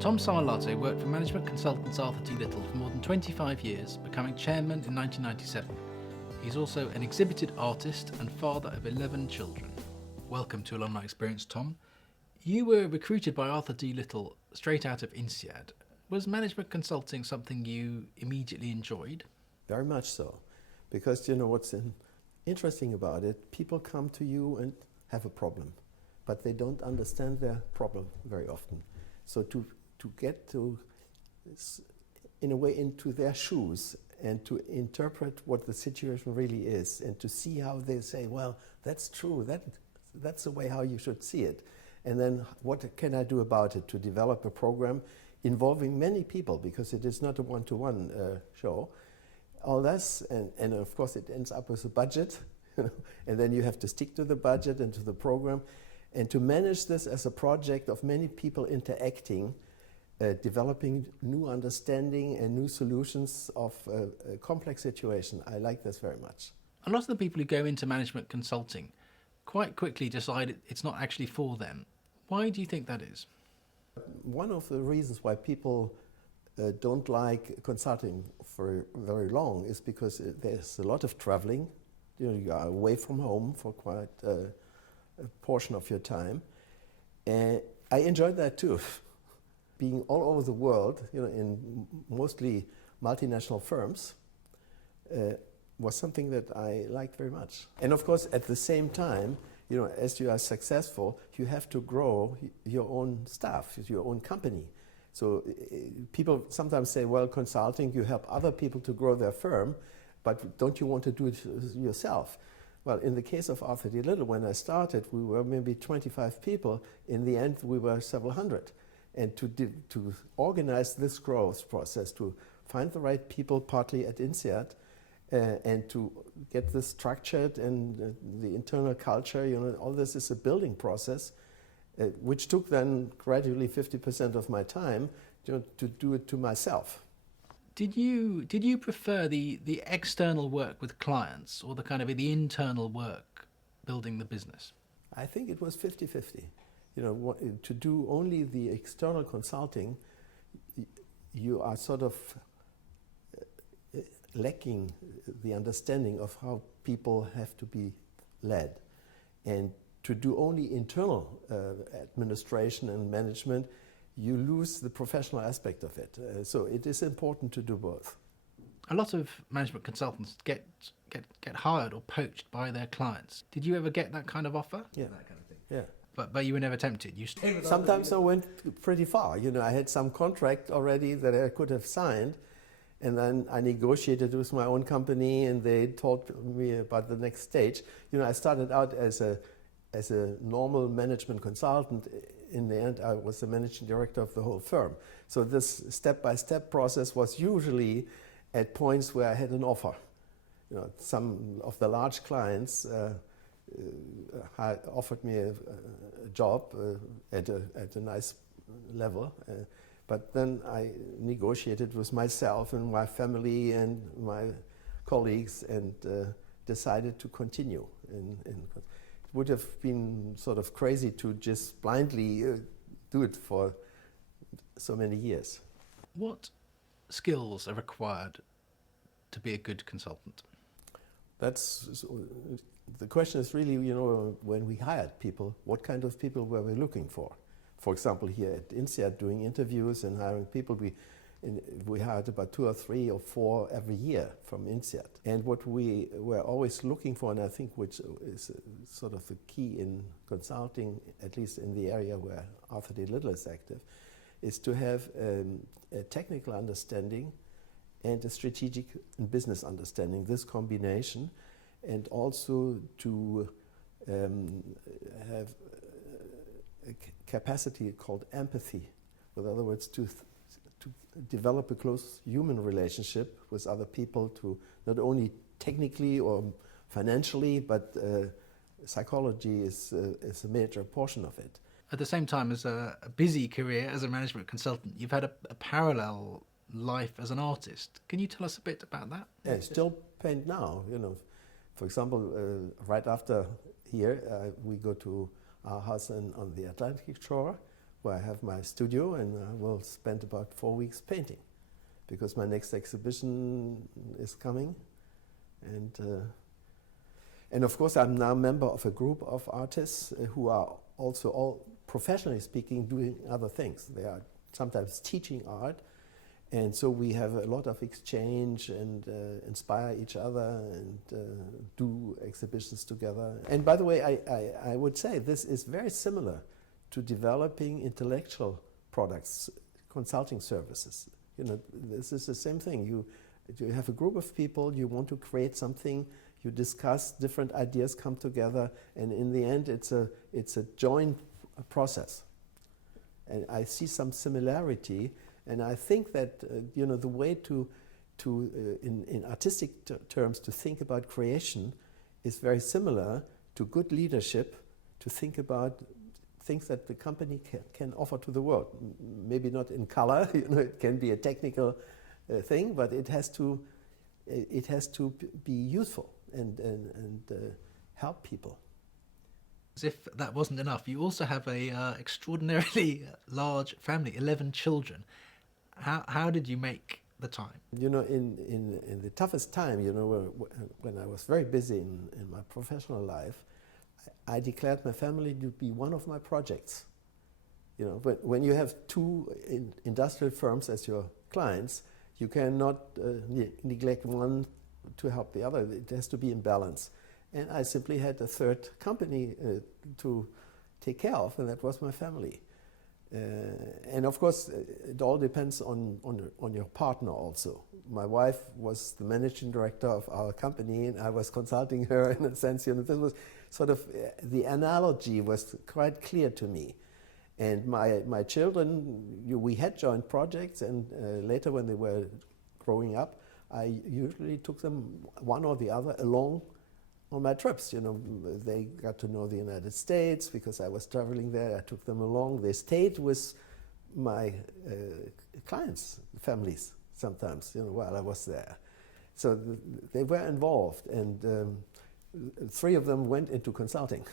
Tom Sommerlatte worked for management consultants Arthur D. Little for more than 25 years, becoming chairman in 1997. He's also an exhibited artist and father of 11 children. Welcome to Alumni Experience, Tom. You were recruited by Arthur D. Little straight out of INSEAD. Was management consulting something you immediately enjoyed? Very much so, because what's interesting about it, people come to you and have a problem, but they don't understand their problem very often. So to get to, in a way, into their shoes and to interpret what the situation really is and to see how they say, well, that's true, that's the way how you should see it. And then what can I do about it to develop a program involving many people, because it is not a one-to-one show. All this, and of course it ends up with a budget, and then you have to stick to the budget and to the program. And to manage this as a project of many people interacting, developing new understanding and new solutions of a complex situation, I like this very much. A lot of the people who go into management consulting quite quickly decide it's not actually for them. Why do you think that is? One of the reasons why people don't like consulting for very long is because there's a lot of traveling. You are away from home for quite a portion of your time. And I enjoyed that too. Being all over the world, in mostly multinational firms, was something that I liked very much. And of course, at the same time, as you are successful, you have to grow your own staff, your own company. So people sometimes say, well, consulting, you help other people to grow their firm, but don't you want to do it yourself? Well, in the case of Arthur D. Little, when I started, we were maybe 25 people. In the end, we were several hundred. And to organize this growth process, to find the right people, partly at INSEAD, and to get this structured and the internal culture, all this is a building process, which took then gradually 50% of my time to do it to myself. Did you prefer the external work with clients or the internal work building the business? I think it was 50-50. To do only the external consulting, you are sort of lacking the understanding of how people have to be led. And to do only internal administration and management, you lose the professional aspect of it. So it is important to do both. A lot of management consultants get hired or poached by their clients. Did you ever get that kind of offer? Yeah. That kind of thing. Yeah. But you were never tempted? Sometimes I went pretty far. I had some contract already that I could have signed, and then I negotiated with my own company, and they told me about the next stage. I started out as a normal management consultant. In the end, I was the managing director of the whole firm. So this step-by-step process was usually at points where I had an offer. Some of the large clients offered me a job at a nice level, but then I negotiated with myself and my family and my colleagues and decided to continue. It would have been sort of crazy to just blindly do it for so many years. What skills are required to be a good consultant? The question is really, when we hired people, what kind of people were we looking for? For example, here at INSEAD, doing interviews and hiring people, we hired about 2 or 3 or 4 every year from INSEAD. And what we were always looking for, and I think which is sort of the key in consulting, at least in the area where Arthur D. Little is active, is to have a technical understanding and a strategic and business understanding, this combination, and also to have a capacity called empathy. In other words, to develop a close human relationship with other people, to not only technically or financially, but psychology is a major portion of it. At the same time as a busy career as a management consultant, you've had a parallel life as an artist. Can you tell us a bit about that? Yeah, I still paint now. For example, right after here, we go to our house on the Atlantic shore, where I have my studio, and I will spend about 4 weeks painting, because my next exhibition is coming. And of course, I'm now a member of a group of artists who are also all, professionally speaking, doing other things. They are sometimes teaching art, and so we have a lot of exchange and inspire each other and do exhibitions together. And by the way, I would say this is very similar to developing intellectual products, consulting services. You know, this is the same thing. You have a group of people, you want to create something, you discuss, different ideas come together, and in the end it's a joint process. And I see some similarity, and I think that you know, the way in artistic terms to think about creation is very similar to good leadership, to think about things that the company can offer to the world. Maybe not in color, you know, it can be a technical thing, but it has to be useful and help people. As if that wasn't enough, you also have a extraordinarily large family, 11 children. How did you make the time? You know, in the toughest time, you know, when I was very busy in my professional life, I declared my family to be one of my projects. You know, when you have two industrial firms as your clients, you cannot neglect one to help the other. It has to be in balance. And I simply had a third company to take care of, and that was my family. And of course, it all depends on your partner also. My wife was the managing director of our company, and I was consulting her in a sense. You know, this was sort of, the analogy was quite clear to me. And my children, we had joint projects, and later when they were growing up, I usually took them, one or the other, along on my trips. You know, they got to know the United States because I was traveling there. I took them along. They stayed with my clients' families sometimes, you know, while I was there. So they were involved, and 3 of them went into consulting.